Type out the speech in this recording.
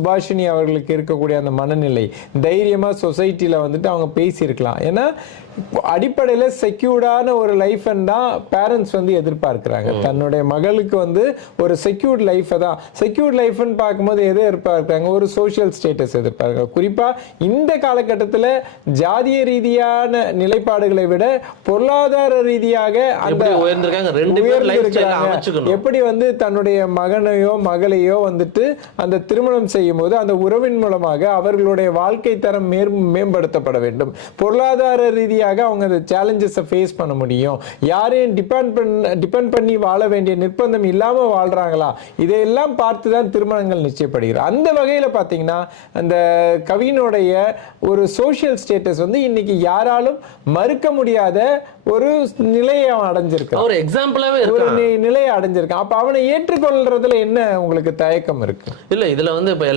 சுபாஷினி அவர்களுக்கு இருக்கக்கூடிய அந்த மனநிலை தைரியமா சொசைட்டில வந்துட்டு அவங்க பேசியிருக்கலாம். ஏன்னா அடிப்படையில செக்யூர்டான ஒரு லைஃப் தான் பேரண்ட்ஸ் வந்து எதிர்பார்க்கிறாங்க. தன்னுடைய மகளுக்கு வந்து ஒரு செக்யூர்ட் லைஃப் தான். செக்யூர்ட் லைஃப்னு பார்க்கும்போது எதை எதிர்பார்க்கிறாங்க? ஒரு சோஷியல் ஸ்டேட்டஸ் எதிர்பார்க்கிறாங்க. குறிப்பா இந்த காலகட்டத்தில் ஜாதிய ரீதியான நிலைப்பாடுகளை விட பொருளாதார ரீதியாக அந்த எப்படி வந்து தன்னுடைய மகனையோ மகளையோ வந்துட்டு அந்த திருமணம் செய்யும் போது அந்த உறவின் மூலமாக அவர்களுடைய வாழ்க்கை தரம் மேம்படுத்தப்பட வேண்டும். பொருளாதார ரீதியாக அவங்க அந்த சேலஞ்சஸை ஃபேஸ் பண்ண முடியும். யாரையும் டிபெண்ட் பண்ணி வாழ வேண்டிய நிர்பந்தம் இல்லாம வாழ்றாங்களா, இதையெல்லாம் பார்த்து தான் திருமணங்கள் நிச்சயப்படுகிறது. அந்த வகையில பாத்தீங்கன்னா அந்த கவினுடைய ஒரு சோஷியல் ஸ்டேட்டஸ் வந்து இன்னைக்கு யாராலும் மறுக்க முடியாத ஒரு நிலையை அடைஞ்சிருக்கான். ஒரு எக்ஸாம்பிளாவே ஒரு நிலையை அடைஞ்சிருக்கான். அப்ப அவனை ஏற்றுக்கொள்றதுல என்ன உங்களுக்கு தயக்கம் இருக்கு? இல்ல இதுல வந்து இப்ப